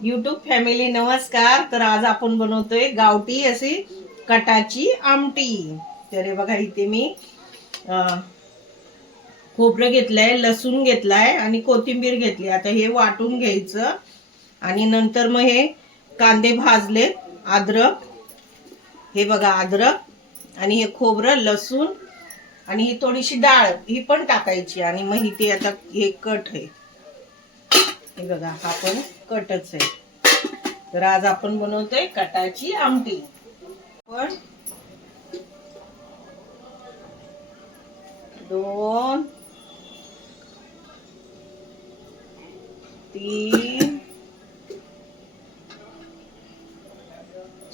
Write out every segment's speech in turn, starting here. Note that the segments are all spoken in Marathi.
YouTube फॅमिली नमस्कार. तर आज आपण बनवतोय गावठी अशी कटाची आमटी. तर हे बघा इथे मी खोबरं घेतलंय, लसूण घेतलाय आणि कोथिंबीर घेतली. आता हे वाटून घ्यायचं आणि नंतर मग हे कांदे भाजले, अद्रक, हे बघा अद्रक आणि हे खोबरं, लसूण आणि ही थोडीशी डाळ ही पण टाकायची आणि मग इथे आता हे कट आहे. हे बघा हा पण कटच आहे. तर आज आपण बनवतोय कटाची आमटी. पण 2 3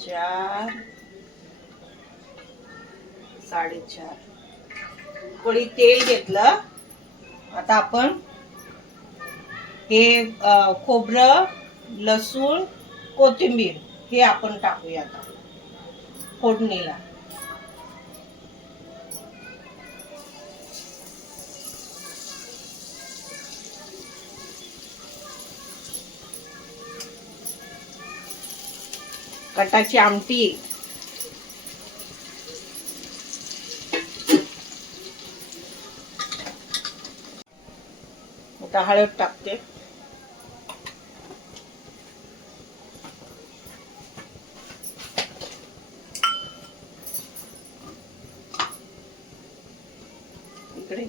4 4.5 पळी तेल घेतलं. आता आपण हे खोबरं, लसूण, कोथिंबीर हे आपण टाकूया आता फोडणीला. कटाची आमटी. आता हळद टाकते. इकडे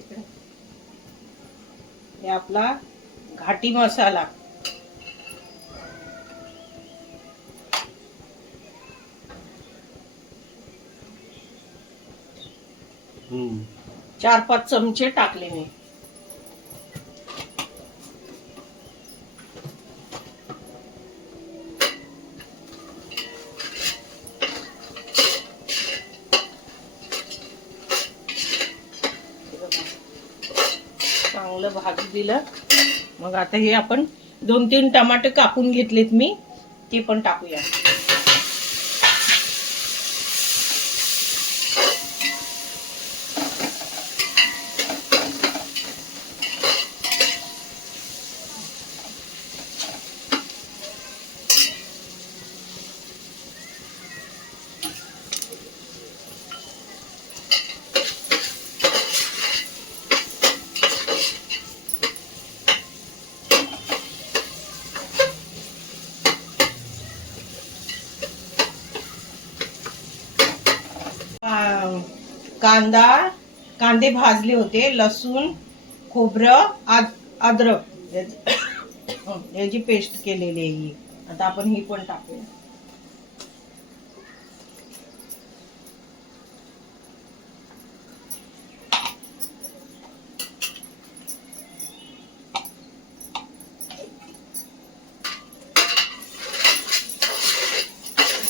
हे आपला घाटी मसाला. हम्म 4-5 चमचे टाकले मी. चांगलं भाजू दिलं. मग आता हे आपण 2-3 टमाटे कापून घेतलेत मी, ते पण टाकूया. कांदे भाजले होते, लसूण, खोबरं, अद्रक याची पेस्ट केलेली आहे ही. आता आपण ही पण टाकूया.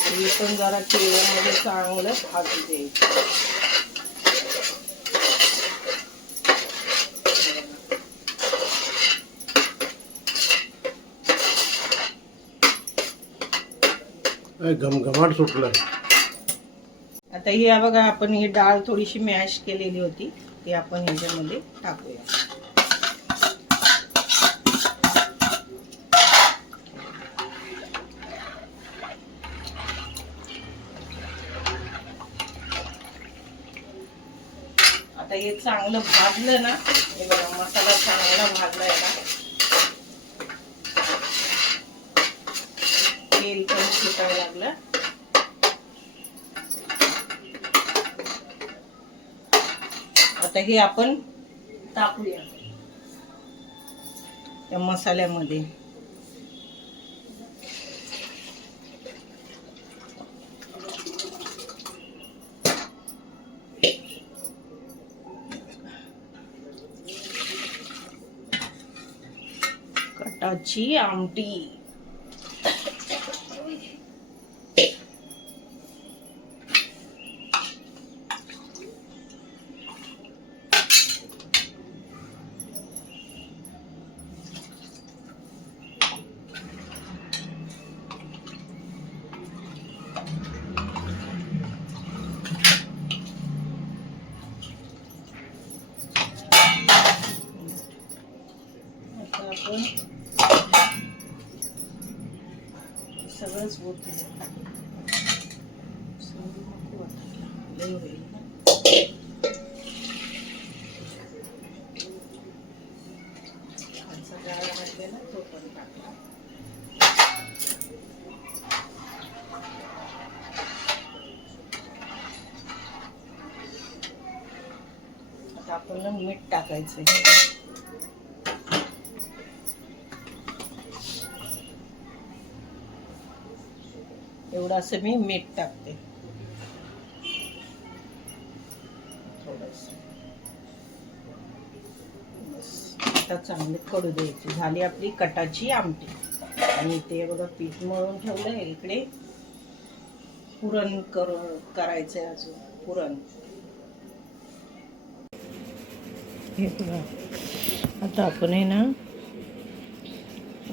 ही पण जरा तेलामध्ये चांगलं भाजू द्यायचं. घमघमाट सुटलं. आता ही बघा आपण ही डाळ थोडीशी मॅश केलेली होती, ती आपण ह्याच्यामध्ये टाकूया. आता हे चांगलं भाजलं ना, हे बघा मसाला चांगला भाजलाय ना, तेल पण सुटायला लागलं. आता हे आपण टाकूया त्या मसाल्यामध्ये. कटाची आमटी. आता आपण सगळंच ओतूया. सगळं नको वाटायला, लय होईल ना. खालचा जाळा वाटलेला तो पण टाकला. आता आपण मीठ टाकायचंय. एवढं असं मी मीठ टाकते थोडंसं. बस आता चांगली कडू द्यायची. झाली आपली कटाची आमटी. आणि ते बघा पीठ मळून ठेवलंय इकडे. पुरण करायचंय अजून पुरण. हे बघा आता आपण आहे ना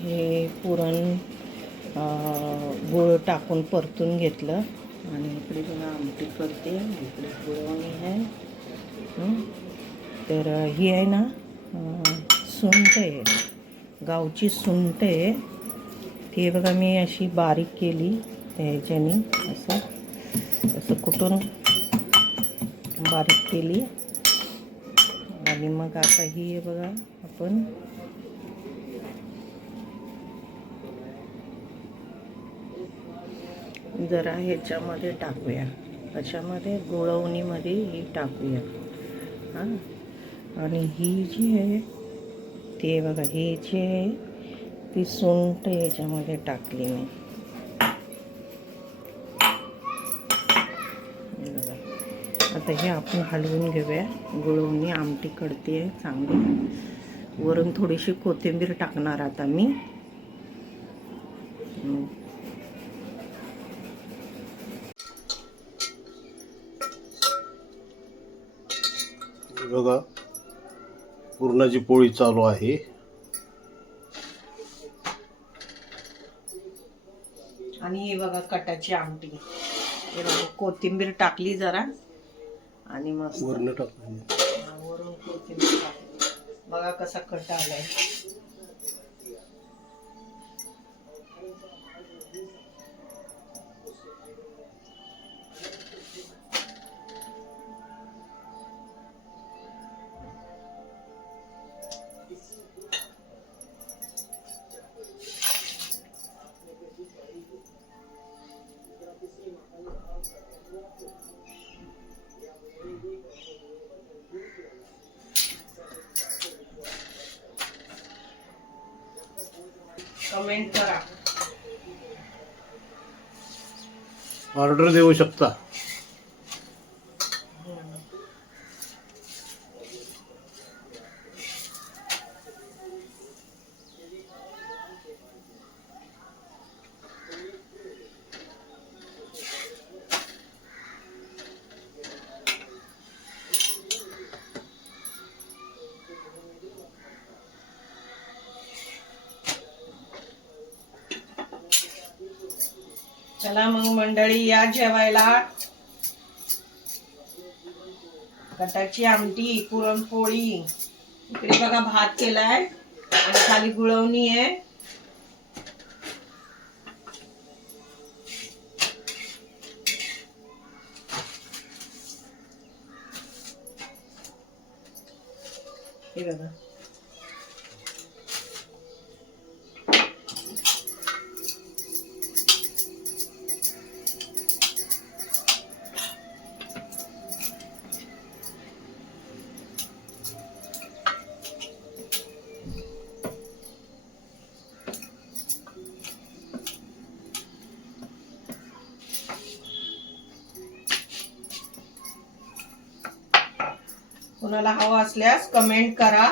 हे पुरण गूळ टाकून परतून घेतलं. आणि इकडे बघा आमटी करते. इकडे गुळवणी आहे. तर ही आहे ना सुंठ आहे, गावची सुंठ आहे. ती बघा मी अशी बारीक केली ह्याच्याने, असं कुठून बारीक केली. आणि मग आता ही बघा आपण जरा ह्याच्यामध्ये टाकूया, त्याच्यामध्ये गुळवणीमध्ये ही टाकूया. हां, आणि ही जी आहे ते बघा, ही जी आहे ती सुंठ ह्याच्यामध्ये टाकली मी. बघा आता हे आपण हलवून घेऊया. गुळवणी आमटी करते आहे चांगली. वरून थोडीशी कोथिंबीर टाकणार आता मी. बघा पुरणाची पोळी चालू आहे. आणि हे बघा कटाची आमटी. हे बघा कोथिंबीर टाकली जरा आणि मस्त वरून टाकली. वरून कोथिंबीर टाकली. बघा कसा कट आलाय. कमेंट करा. ऑर्डर देऊ शकता. चला मग मंडळी या जेवायला. कटाची आमटी, पुरणपोळी, इकडे बघा भात केलाय आणि खाली गुळवणी आहे. हे बघा कोणाला हवं असल्यास कमेंट करा.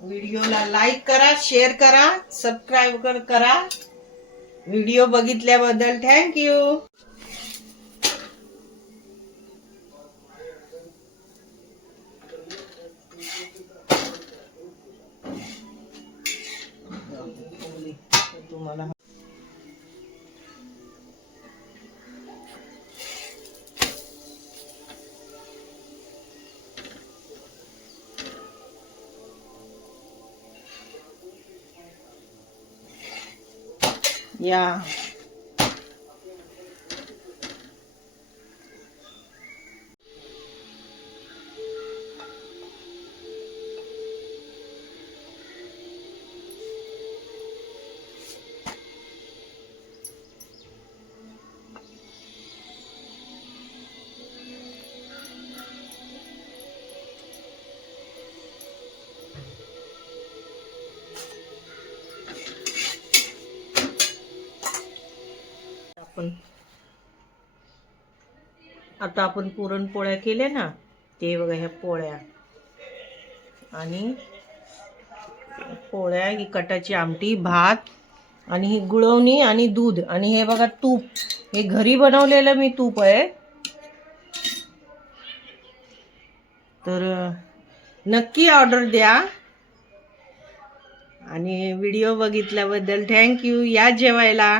व्हिडिओला लाईक करा, शेअर करा, सबस्क्राईब करा. व्हिडिओ बघितल्याबद्दल थँक्यू. तुम्हाला या आता आपण पुरणपोळ्या केल्या ना, ते बघा ह्या पोळ्या आणि पोळ्या, ही कटाची आमटी, भात आणि ही गुळवणी आणि दूध आणि हे बघा तूप. हे घरी बनवलेलं मी तूप आहे. तर नक्की ऑर्डर द्या आणि व्हिडिओ बघितल्याबद्दल थँक्यू. या जेवायला.